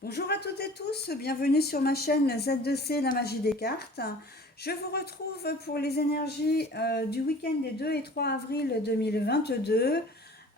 Bonjour à toutes et tous, bienvenue sur ma chaîne Z2C, la magie des cartes. Je vous retrouve pour les énergies du week-end des 2 et 3 avril 2022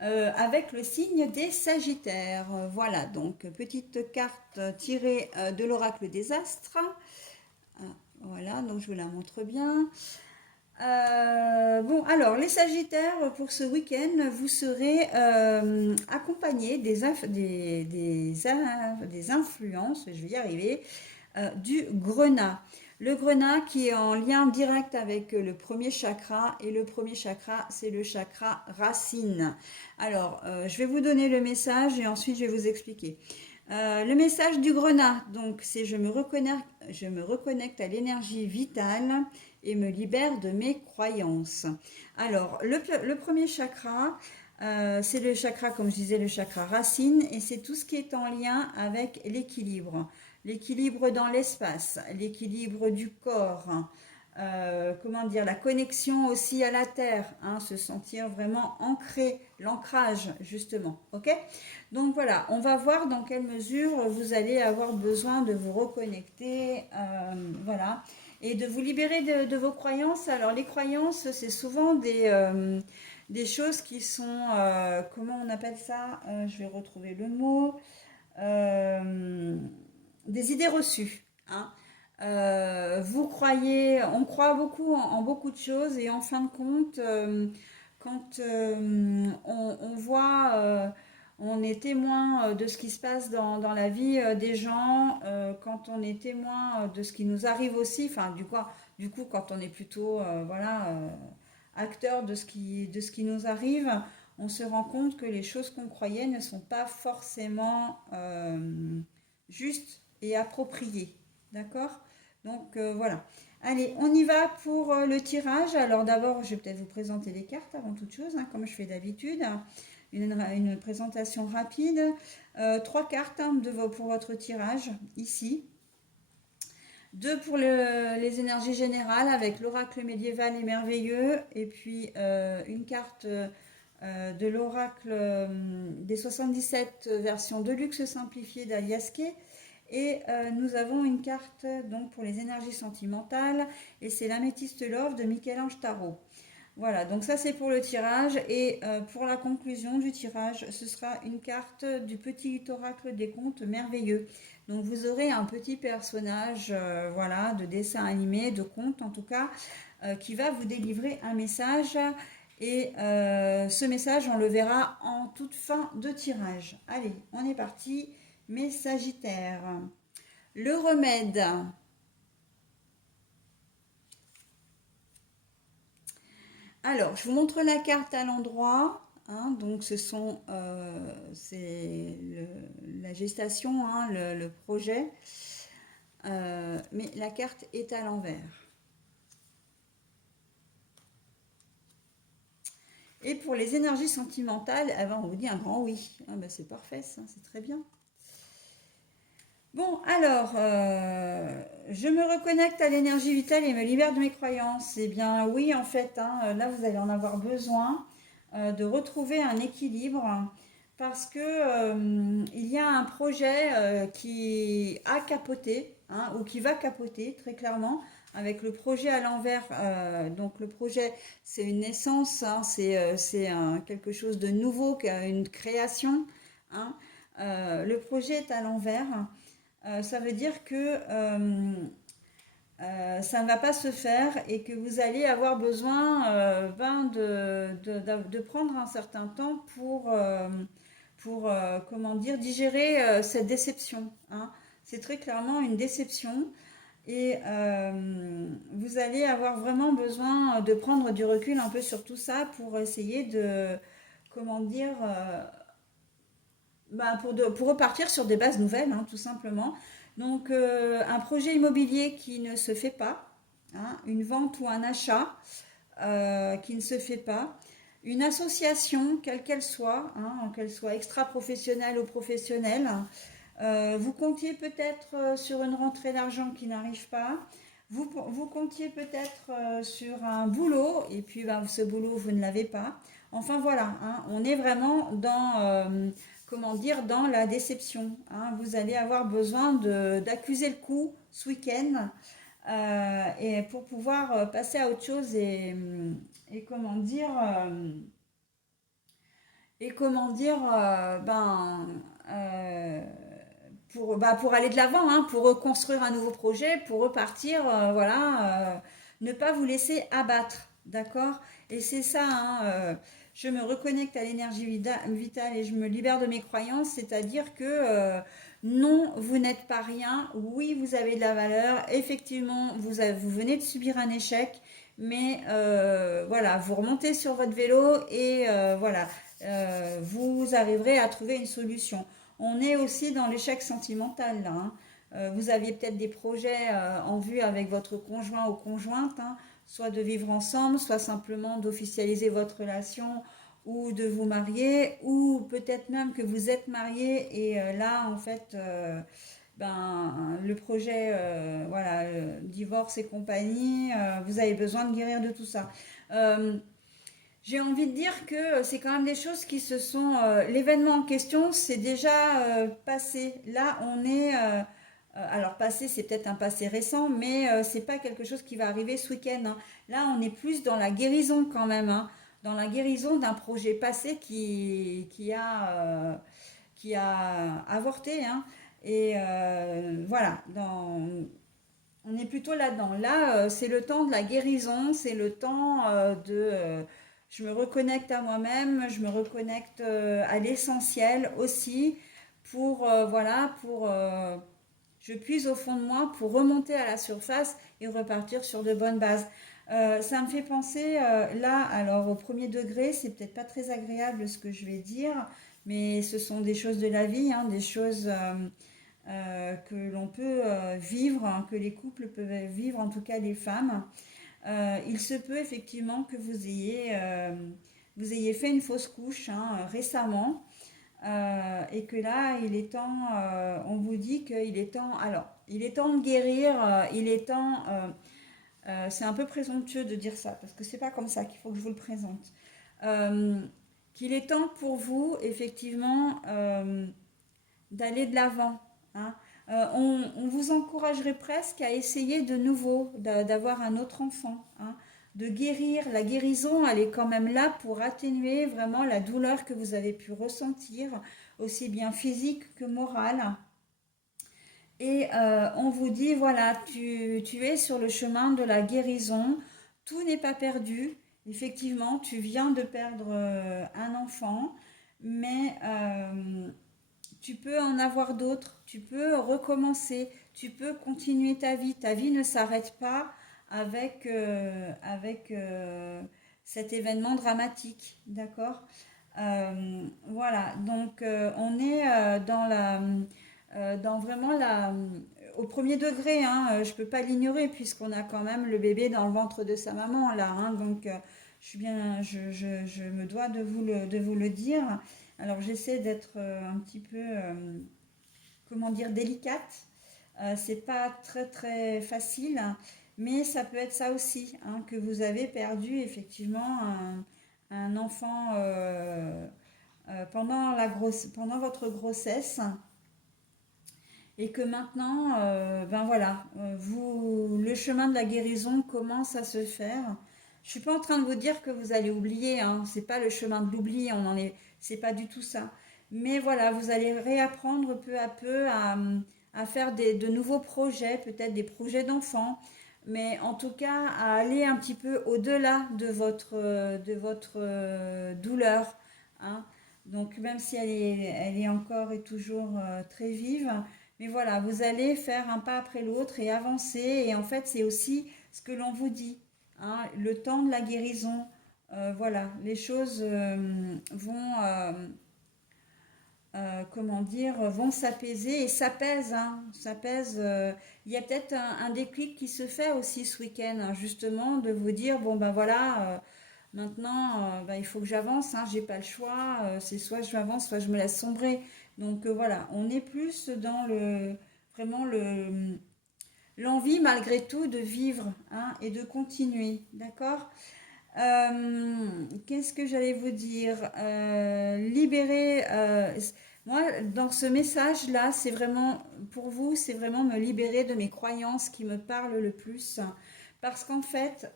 avec le signe des Sagittaires. Voilà, donc petite carte tirée de l'oracle des astres. Voilà, donc je vous la montre bien. Bon, alors les Sagittaires, pour ce week-end, vous serez accompagnés des influences, je vais y arriver, du grenat. Le grenat qui est en lien direct avec le premier chakra, et le premier chakra, c'est le chakra racine. Alors, je vais vous donner le message et ensuite je vais vous expliquer. Le message du grenat, donc c'est je me reconnecte à l'énergie vitale et me libère de mes croyances. Alors, le premier chakra, c'est le chakra, comme je disais, le chakra racine, et c'est tout ce qui est en lien avec l'équilibre. L'équilibre dans l'espace, l'équilibre du corps, comment dire, la connexion aussi à la terre, hein, se sentir vraiment ancré, l'ancrage justement, ok. Donc voilà, on va voir dans quelle mesure vous allez avoir besoin de vous reconnecter, voilà, et de vous libérer de vos croyances. Alors les croyances, c'est souvent des choses qui sont, comment on appelle ça. Je vais retrouver le mot, euh, des idées reçues, hein. Vous croyez, on croit beaucoup en beaucoup de choses et en fin de compte, quand on voit, on est témoin de ce qui se passe dans la vie des gens, quand on est témoin de ce qui nous arrive aussi, enfin du coup quand on est plutôt voilà, acteur de ce qui nous arrive, on se rend compte que les choses qu'on croyait ne sont pas forcément justes et appropriées. D'accord. Donc voilà. Allez, on y va pour le tirage. Alors d'abord, je vais peut-être vous présenter les cartes avant toute chose, hein, comme je fais d'habitude. Une présentation rapide. Trois cartes, hein, pour votre tirage, ici. Deux pour les énergies générales avec l'oracle médiéval et merveilleux. Et puis une carte de l'oracle des 77 versions de luxe simplifiée d'Aliaské. Et nous avons une carte donc pour les énergies sentimentales, et c'est l'améthyste love de Michel-Ange Tarot. Voilà, donc ça c'est pour le tirage, et pour la conclusion du tirage, ce sera une carte du petit oracle des contes merveilleux. Donc vous aurez un petit personnage, voilà, de dessin animé, de conte en tout cas, qui va vous délivrer un message, et ce message on le verra en toute fin de tirage. Allez, on est parti, mes Sagittaires. Le remède. Alors, je vous montre la carte à l'endroit, hein. Donc, c'est la gestation, hein, le projet. Mais la carte est à l'envers. Et pour les énergies sentimentales, eh ben, on vous dit un grand oui. Ah ben, c'est parfait, ça, c'est très bien. Bon, alors, je me reconnecte à l'énergie vitale et me libère de mes croyances. Eh bien, oui, en fait, hein, là, vous allez en avoir besoin de retrouver un équilibre, parce que il y a un projet qui a capoté, hein, ou qui va capoter, très clairement, avec le projet à l'envers. Donc, le projet, c'est une naissance, hein, quelque chose de nouveau, une création, hein. Le projet est à l'envers. Ça veut dire que ça ne va pas se faire, et que vous allez avoir besoin de prendre un certain temps pour comment dire, digérer cette déception, hein. C'est très clairement une déception, et vous allez avoir vraiment besoin de prendre du recul un peu sur tout ça pour essayer de, comment dire, pour repartir sur des bases nouvelles, hein, tout simplement. Donc, un projet immobilier qui ne se fait pas, hein, une vente ou un achat qui ne se fait pas, une association, quelle qu'elle soit extra-professionnelle ou professionnelle. Vous comptiez peut-être sur une rentrée d'argent qui n'arrive pas. Vous comptiez peut-être sur un boulot, et puis ben, ce boulot, vous ne l'avez pas. Enfin voilà, hein, on est vraiment dans, comment dire, dans la déception, hein. Vous allez avoir besoin d'accuser le coup ce week-end et pour pouvoir passer à autre chose et comment dire, euh, pour aller de l'avant, hein, pour reconstruire un nouveau projet, pour repartir, voilà, ne pas vous laisser abattre, d'accord? Et c'est ça, hein, je me reconnecte à l'énergie vitale et je me libère de mes croyances, c'est-à-dire que non, vous n'êtes pas rien, oui, vous avez de la valeur, effectivement, vous venez de subir un échec, mais voilà, vous remontez sur votre vélo et voilà, vous arriverez à trouver une solution. On est aussi dans l'échec sentimental là, hein. Vous aviez peut-être des projets en vue avec votre conjoint ou conjointe, hein, soit de vivre ensemble, soit simplement d'officialiser votre relation ou de vous marier, ou peut-être même que vous êtes marié et là en fait le projet voilà divorce et compagnie, vous avez besoin de guérir de tout ça. Euh, j'ai envie de dire que c'est quand même des choses qui se sont... l'événement en question, c'est déjà passé. Là, on est... alors, passé, c'est peut-être un passé récent, mais c'est pas quelque chose qui va arriver ce week-end, hein. Là, on est plus dans la guérison quand même, hein. Dans la guérison d'un projet passé qui a avorté, hein. Et voilà, on est plutôt là-dedans. Là, c'est le temps de la guérison, c'est le temps je me reconnecte à moi-même, je me reconnecte à l'essentiel aussi pour je puise au fond de moi pour remonter à la surface et repartir sur de bonnes bases. Ça me fait penser là, alors au premier degré, c'est peut-être pas très agréable ce que je vais dire, mais ce sont des choses de la vie, hein, des choses que l'on peut vivre, hein, que les couples peuvent vivre, en tout cas les femmes. Il se peut effectivement que vous ayez fait une fausse couche, hein, récemment et que là, il est temps, on vous dit qu'il est temps, alors, il est temps de guérir, il est temps, c'est un peu présomptueux de dire ça, parce que c'est pas comme ça qu'il faut que je vous le présente. Euh, qu'il est temps pour vous, effectivement, d'aller de l'avant, hein. On vous encouragerait presque à essayer de nouveau d'avoir un autre enfant, hein, de guérir. La guérison, elle est quand même là pour atténuer vraiment la douleur que vous avez pu ressentir, aussi bien physique que morale. Et on vous dit, voilà, tu es sur le chemin de la guérison, tout n'est pas perdu. Effectivement, tu viens de perdre un enfant, mais tu peux en avoir d'autres, tu peux recommencer, tu peux continuer ta vie. Ta vie ne s'arrête pas avec cet événement dramatique, d'accord? Voilà, donc on est dans vraiment au premier degré, hein, je ne peux pas l'ignorer puisqu'on a quand même le bébé dans le ventre de sa maman là, hein, donc je me dois de vous le dire. Alors j'essaie d'être un petit peu, comment dire, délicate. C'est pas très très facile, hein, mais ça peut être ça aussi, hein, que vous avez perdu effectivement un enfant pendant votre grossesse et que maintenant, ben voilà, le chemin de la guérison commence à se faire. Je suis pas en train de vous dire que vous allez oublier, hein, c'est pas le chemin de l'oubli, c'est pas du tout ça. Mais voilà, vous allez réapprendre peu à peu à faire de nouveaux projets, peut-être des projets d'enfants, mais en tout cas à aller un petit peu au-delà de votre douleur, hein. Donc même si elle est encore et toujours très vive, mais voilà, vous allez faire un pas après l'autre et avancer. Et en fait, c'est aussi ce que l'on vous dit, hein, le temps de la guérison. Voilà, les choses comment dire, vont s'apaiser et s'apaisent, hein, s'apaisent. Il y a peut-être un déclic qui se fait aussi ce week-end, hein, justement, de vous dire, bon ben voilà, maintenant, ben, il faut que j'avance, hein, j'ai pas le choix, c'est soit je m'avance, soit je me laisse sombrer. Donc voilà, on est plus dans vraiment l'envie malgré tout de vivre, hein, et de continuer, d'accord? Qu'est-ce que j'allais vous dire? Libérer. Moi, dans ce message-là, c'est vraiment, pour vous, c'est vraiment me libérer de mes croyances qui me parlent le plus. Parce qu'en fait,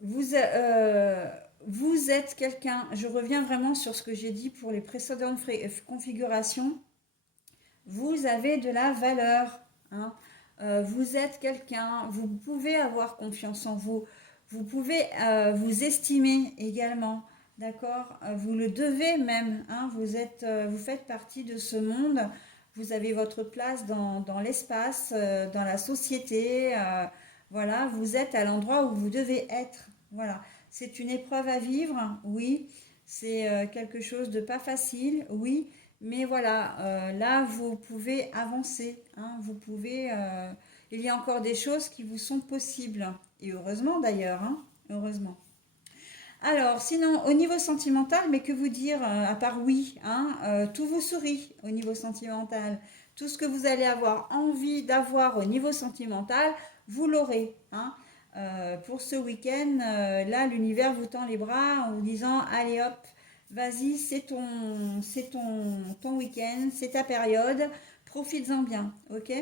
vous, euh, vous êtes quelqu'un, je reviens vraiment sur ce que j'ai dit pour les précédentes configurations, vous avez de la valeur, hein. Vous êtes quelqu'un, vous pouvez avoir confiance en vous, vous pouvez vous estimer également, d'accord? Vous le devez même, hein. Vous faites partie de ce monde, vous avez votre place dans l'espace, dans la société, voilà, vous êtes à l'endroit où vous devez être, voilà. C'est une épreuve à vivre, oui, c'est quelque chose de pas facile, oui, mais voilà, là, vous pouvez avancer, hein, il y a encore des choses qui vous sont possibles. Et heureusement d'ailleurs, hein, heureusement. Alors, sinon, au niveau sentimental, mais que vous dire, à part oui, hein, tout vous sourit au niveau sentimental. Tout ce que vous allez avoir envie d'avoir au niveau sentimental, vous l'aurez, hein. Pour ce week-end, là, l'univers vous tend les bras en vous disant, allez hop, vas-y, ton week-end, c'est ta période, profites-en bien, ok?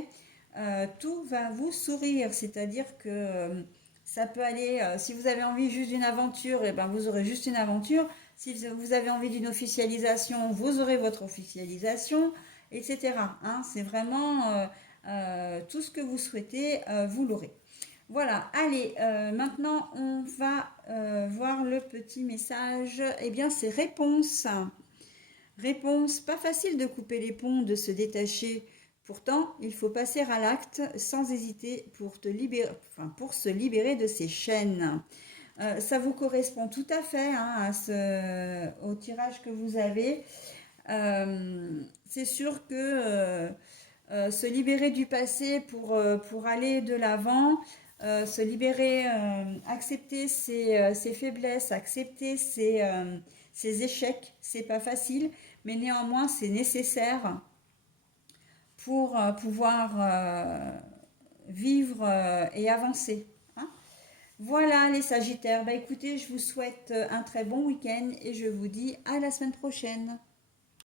Tout va vous sourire, c'est-à-dire que ça peut aller, si vous avez envie juste d'une aventure, et ben vous aurez juste une aventure. Si vous avez envie d'une officialisation, vous aurez votre officialisation, etc., hein. C'est vraiment tout ce que vous souhaitez, vous l'aurez. Voilà, allez, maintenant on va voir le petit message. Eh bien, c'est réponse. Réponse, pas facile de couper les ponts, de se détacher. Pourtant, il faut passer à l'acte sans hésiter pour se libérer de ces chaînes. Ça vous correspond tout à fait, hein, au tirage que vous avez. C'est sûr que se libérer du passé pour aller de l'avant, se libérer, accepter ses faiblesses, accepter ses échecs, c'est pas facile, mais néanmoins c'est nécessaire pour pouvoir vivre et avancer, hein. Voilà les Sagittaires, bah écoutez, je vous souhaite un très bon week-end et je vous dis à la semaine prochaine.